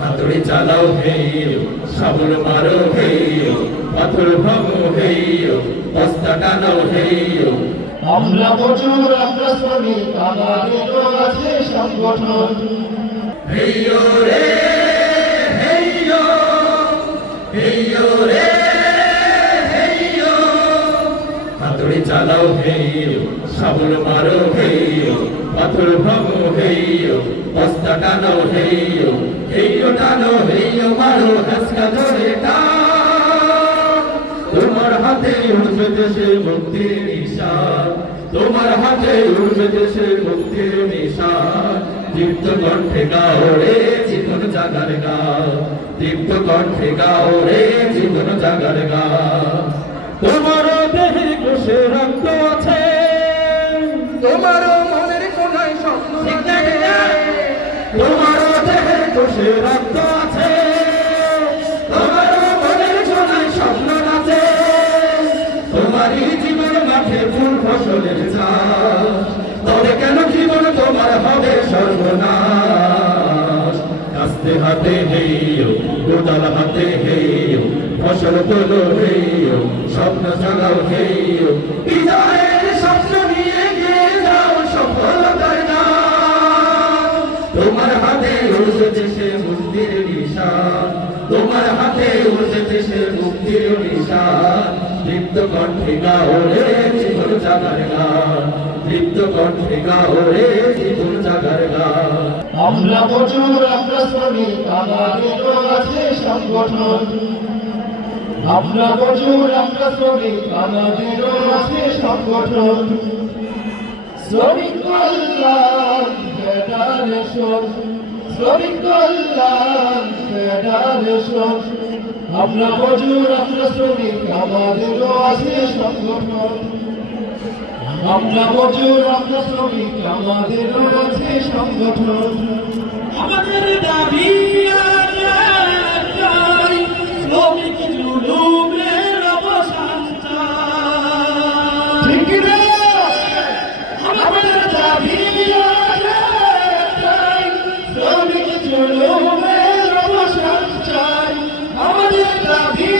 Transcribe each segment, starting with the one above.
হাতুড়ি চালাও হেইও, শাবল মারো হেইও, পাথর ভাঙো হেইও, বস্তা টানাও হেইও। আমরা প্রচুর, আমরা শ্রমিক, আমাদেরও আছে সংগঠন। হেইও রে হেইও, হেইও রে হেইও, হাতুড়ি চালাও হেইও, শাবল মারো হেইও, পাথর ভাঙো হেইও, বস্তা টানাও হেইও। হেইও টানো হেইও মারো হাসকা ধরে টান, তোমার হাতে উঠবে দেশের মুক্তির নিশান, তোমার হাতে উঠবে দেশের মুক্তির নিশান। দীপ্ত কণ্ঠে গাও রে জীবন জাগার গাও, দীপ্ত কণ্ঠে গাও রে জীবন জাগার গাও। তোমার দেহে কোষে রক্ত আছে, তোমার মনের কোনায় স্বপ্ন আছে, তোমার দেহে কোষে রক্ত আছে, তোমার মনের কোনায় স্বপ্ন আছে। তোমারই জীবন মাঠে ফুল ফসলের চাষ, তবে কেন জীবন তোমার হবে সর্বনাশ। আস্তে হাতে হেইও, কোদাল হাতে হেইও, ফসল তোলো হেইও, স্বপ্ন জাগাও হেইও। বিজয়ের স্বপ্ন নিয়ে গিয়ে যাও সফলতার নাম, তোমার হাতে উঠবে দেশের মুক্তির নিশান, তোমার হাতে উঠবে দেশের মুক্তির নিশান। দীপ্ত কণ্ঠে গাও রে জীবন জাগার গান, দীপ্ত কণ্ঠে গাও রে জীবন জাগার গান। আমরা প্রচুর, আমরা শ্রমিক, আমাদেরও আছে সংগঠন। আমরা প্রচুর, আমরা শ্রমিক, আমাদেরও আছে সংগঠন। শ্রমিক কল্যাণ ফেডারেশন, শ্রমিক কল্যাণ ফেডারেশন। আমরা প্রচুর, আমরা শ্রমিক, আমাদেরও আছে সংগঠন। আমরা প্রচুর, আমরা শ্রমিক, আমাদেরও আছে সংগঠন। আমাদের দাবি একটাই, শ্রমিক জুলুমের অবসান চাই। ঠিক কি না? আমাদের দাবি একটাই, শ্রমিক জুলুমের অবসান চাই। আমাদের দাবি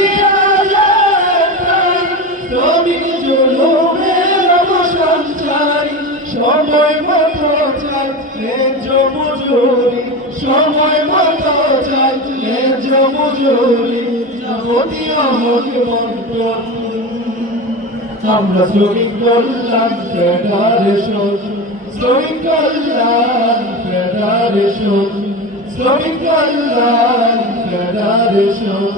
একটাই, শ্রমিক জুলুমের অবসান চাই। সময় মতো চাই ন্যায্য মজুরি, সময় মতো চাই ন্যায্য মজুরি, যাবতীয় হক বন্টন। আমরা শ্রমিক কল্যাণ ফেডারেশন, শ্রমিক কল্যাণ ফেডারেশন, শ্রমিক কল্যাণ ফেডারেশন।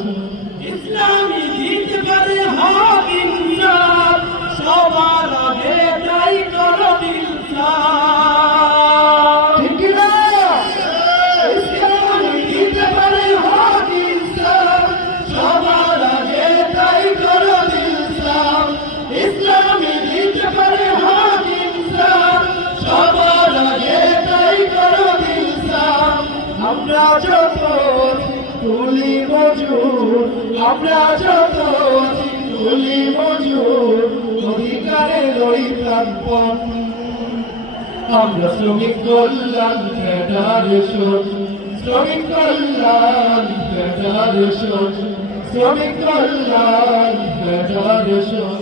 ইসলামী দিতে পারে হক ইনসাফ, সবার আগে তাই করো ইনসাফ। ঠিক কি না? ইসলামী দিতে পারে হক ইনসাফ, সবার আগে তাই করো ইনসাফ। ইসলামী দিতে পারে হক ইনসাফ, সবার আগে তাই করো ইনসাফ। আমরা যত কুলি মজুর, আমরা যত কুলি মজুর, অধিকারে লড়ি প্রাণপণ। আমরা শ্রমিক কল্যাণ ফেডারেশন, শ্রমিক কল্যাণ ফেডারেশন, শ্রমিক কল্যাণ ফেডারেশন।